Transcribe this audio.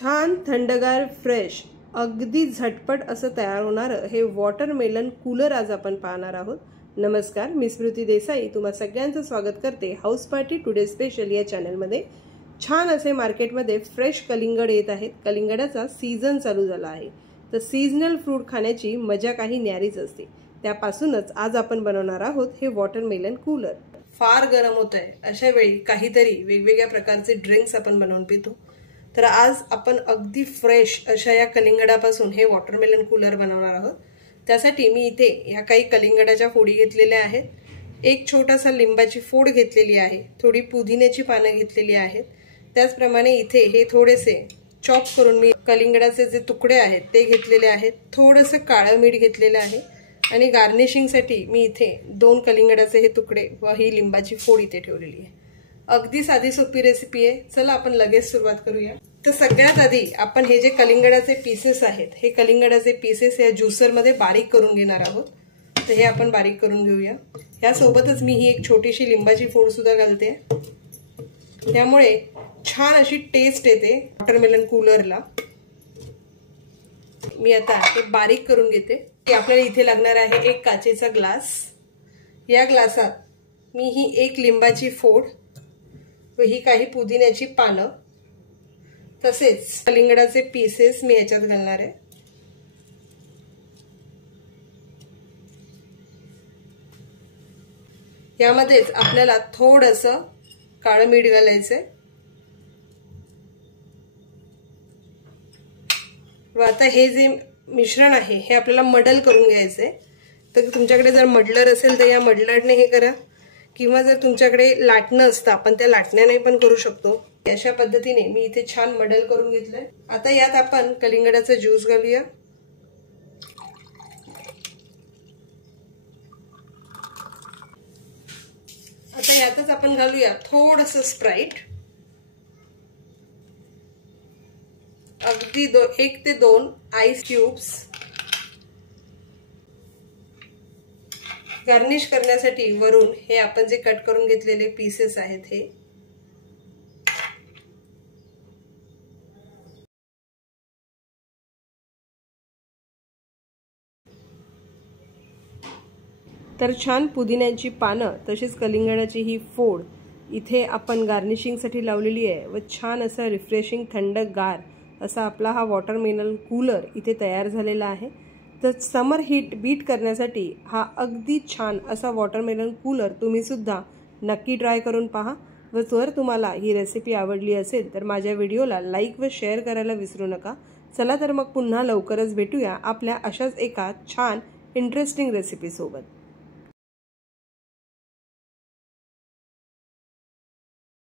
छान थंडगार फ्रेश अगदी झटपट असं तयार होणारं हे वॉटरमेलन कूलर आज आपण पाहणार आहोत। नमस्कार, मी स्मृती देसाई तुम्हा सगळ्यांचं स्वागत करते हाऊस पार्टी टुडे स्पेशल या चॅनलमध्ये। छान असे मार्केटमध्ये फ्रेश कलिंगड येत आहेत। कलिंगडाचा सीझन चालू झाला आहे, तर सीजनल फ्रूट खाण्याची मजा काही न्यारीच असते। त्यापासूनच आज आपण बनवणार आहोत हे वॉटरमेलन कूलर। फार गरम होतंय, अशा वेळी काहीतरी वेगवेगळ्या प्रकारचे ड्रिंक्स आपण बनवून पितो। तर आज आपण अगदी फ्रेश अशा या कलिंगडापासून हे वॉटरमेलन कूलर बनवणार आहोत। त्यासाठी मी इथे या काही कलिंगडाच्या फोडी घेतलेल्या आहेत, एक छोटासा लिंबाची फोड घेतलेली आहे, थोडी पुदिन्याची पानं घेतलेली आहेत। त्याचप्रमाणे इथे हे थोडेसे चॉप करून मी कलिंगडाचे जे तुकडे आहेत ते घेतलेले आहेत, थोडंसं काळं मीठ घेतलेलं आहे आणि गार्निशिंगसाठी मी इथे 2 कलिंगडाचे हे तुकडे व ही लिंबाची फोड इथे ठेवलेली आहे। अगदी साधी सोपी रेसिपी आहे। चला आपण लगेच सुरुवात करूया। तर सगळ्यात आधी आपण हे जे कलिंगडाचे पीसेस आहेत, हे कलिंगडाचे पीसेस या ज्युसर मध्ये बारीक करून घेणार आहोत। तर हे आपण बारीक करून घेऊया। या सोबतच मी ही एक छोटीशी लिंबाची फोड सुद्धा घालते, त्यामुळे छान अशी टेस्ट येते वॉटरमेलन कूलरला। मी आता हे बारीक करून घेते। आपल्याला इथे लागणार आहे एक काचेचा ग्लास। या ग्लासात मी ही एक लिंबाची फोड व ही काही पुदिन्याची पानं तसेच कलिंगडाचे पीसेस मी याच्यात घालणार आहे। यामध्येच आपल्याला थोडंसं काळं मीठ घालायचंय व आता हे जे मिश्रण आहे हे आपल्याला मडल करून घ्यायचंय। तर तुमच्याकडे जर मडलर असेल तर या मडलरने हे करा, किंवा जर तुमच्याकडे लाटणं असतं आपण त्या लाटण्याने पण करू शकतो। अशा पद्धतीने मी इथे छान मडल करून घेतलंय। आता यात आपण कलिंगडाचा ज्यूस घालूया। आता यातच आपण घालूया थोडंसं स्प्राइट, अगदी 1 ते 2 आईस क्यूब्स। गार्निश करण्यासाठी वरून हे आपण जे कट करून घेतलेले पीसेस आहेत हे। तर छान पुदिन्याची पानं तसेच कलिंगडाची ही फोड इथे आपण गार्निशिंगसाठी लावलेली आहे व छान असा रिफ्रेशिंग थंडगार असा आपला हा वॉटरमेलन कूलर इथे तयार झालेला आहे। तर समर हीट बीट करण्यासाठी हा अगदी छान असा वॉटरमेलन कूलर तुम्ही सुद्धा नक्की ट्राय करून पहा। व जर तुम्हाला ही रेसिपी आवडली असेल तर माझ्या व्हिडिओला लाईक व शेअर करायला विसरू नका। चला तर मग पुन्हा लवकरच भेटूया आपल्या अशाच एका छान इंटरेस्टिंग रेसिपी सोबत।